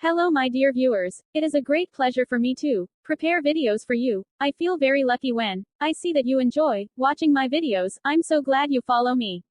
Hello my dear viewers, it is a great pleasure for me to prepare videos for you. I feel very lucky when I see that you enjoy watching my videos. I'm so glad you follow me.